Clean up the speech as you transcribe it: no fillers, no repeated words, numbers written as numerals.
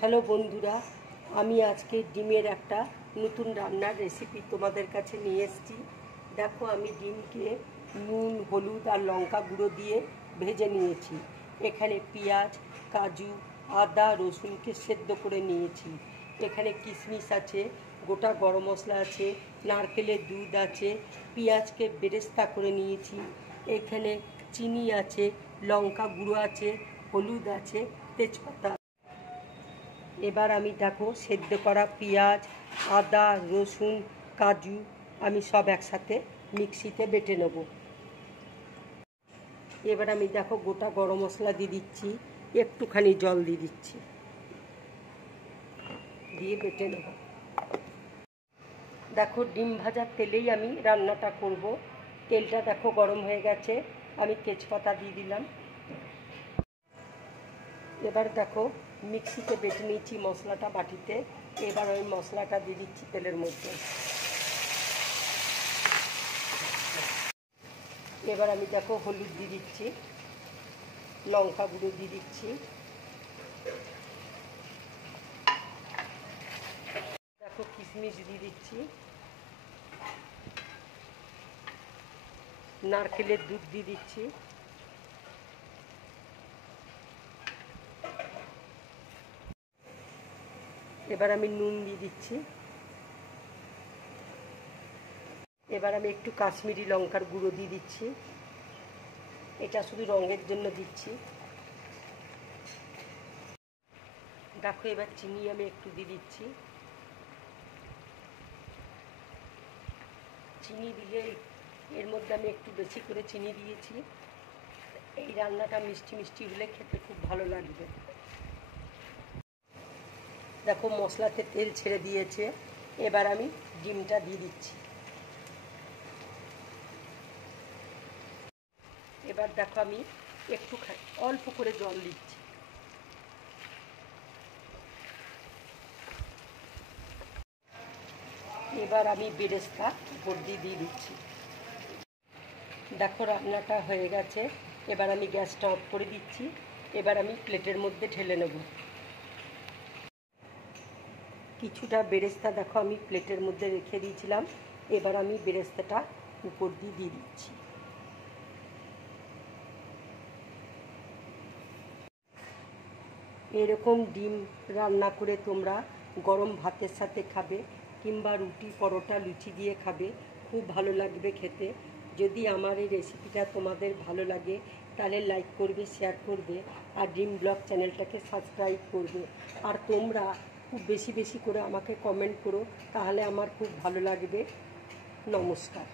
Hello বন্ধুরা, আমি আজকে ডিমের একটা নতুন রান্নার রেসিপি তোমাদের কাছে নিয়ে এসেছি। দেখো, আমি ডিমকে নুন, হলুদ আর লঙ্কা গুঁড়ো দিয়ে ভেজে নিয়েছি। এখানে পেঁয়াজ, কাজু, আদা, রসুনকে সেদ্ধ করে নিয়েছি। এখানে কিশমিশ আছে, গোটা গরম মশলা আছে, নারকেলের দুধ আছে, পেঁয়াজকে বেরেস্তা করে নিয়েছি। এখানে চিনি আছে, লঙ্কা গুঁড়ো আছে, হলুদ আছে, তেজপাতা। এবার আমি দেখো সেদ্ধ করা পেঁয়াজ, আদা, রসুন, কাজু আমি সব একসাথে মিক্সিতে বেটে নেব। এবার আমি দেখো গোটা গরম মশলা দিয়ে দিচ্ছি, একটুখানি জল দিয়ে দিচ্ছি, দিয়ে বেটে নেব। দেখো, ডিম ভাজার তেলেই আমি রান্নাটা করব। তেলটা দেখো গরম হয়ে গেছে, আমি তেজপাতা দিয়ে দিলাম। এবার দেখো মিক্সিতে বেটে নিয়েছি মশলাটা বাটিতে। এবার ওই মশলাটা দিয়ে দিচ্ছি তেলের মধ্যে। এবার আমি দেখো হলুদ দিয়ে দিচ্ছি, লঙ্কা গুঁড়ো দিয়ে দিচ্ছি, দেখো কিশমিশ দিয়ে দিচ্ছি, নারকেলের দুধ দিয়ে দিচ্ছি, এবার আমি নুন দিয়ে দিচ্ছি। এবার আমি একটু কাশ্মীরি লঙ্কার গুঁড়ো দিয়ে দিচ্ছি, এটা শুধু রঙের জন্য দিচ্ছি। দেখো এবার চিনি আমি একটু দিয়ে দিচ্ছি। চিনি দিলে এর মধ্যে আমি একটু বেশি করে চিনি দিয়েছি। এই রান্নাটা মিষ্টি মিষ্টি হলে খেতে খুব ভালো লাগবে। দেখো মশলাতে তেল ছেড়ে দিয়েছে, এবার আমি ডিমটা দিয়ে দিচ্ছি। এবার দেখো আমি একটু অল্প করে জল দিচ্ছি। এবার আমি বেরেস্তা উপর দিয়ে দিচ্ছি। দেখো রান্নাটা হয়ে গেছে, এবার আমি গ্যাসটা অফ করে দিচ্ছি। এবার আমি প্লেটের মধ্যে ঢেলে নেব। কিছুটা বেরেস্তা দেখো আমি প্লেটের মধ্যে রেখে দিয়েছিলাম, এবার আমি বেরেস্তাটা উপর দিয়ে দিচ্ছি। এরকম ডিম রান্না করে তোমরা গরম ভাতের সাথে খাবে, কিংবা রুটি, পরোটা, লুচি দিয়ে খাবে, খুব ভালো লাগবে খেতে। যদি আমার এই রেসিপিটা তোমাদের ভালো লাগে তাহলে লাইক করবে, শেয়ার করবে, আর ড্রিম ব্লগ চ্যানেলটাকে সাবস্ক্রাইব করবে। আর তোমরা খুব বেশি বেশি করে আমাকে কমেন্ট করো, তাহলে আমার খুব ভালো লাগবে। নমস্কার।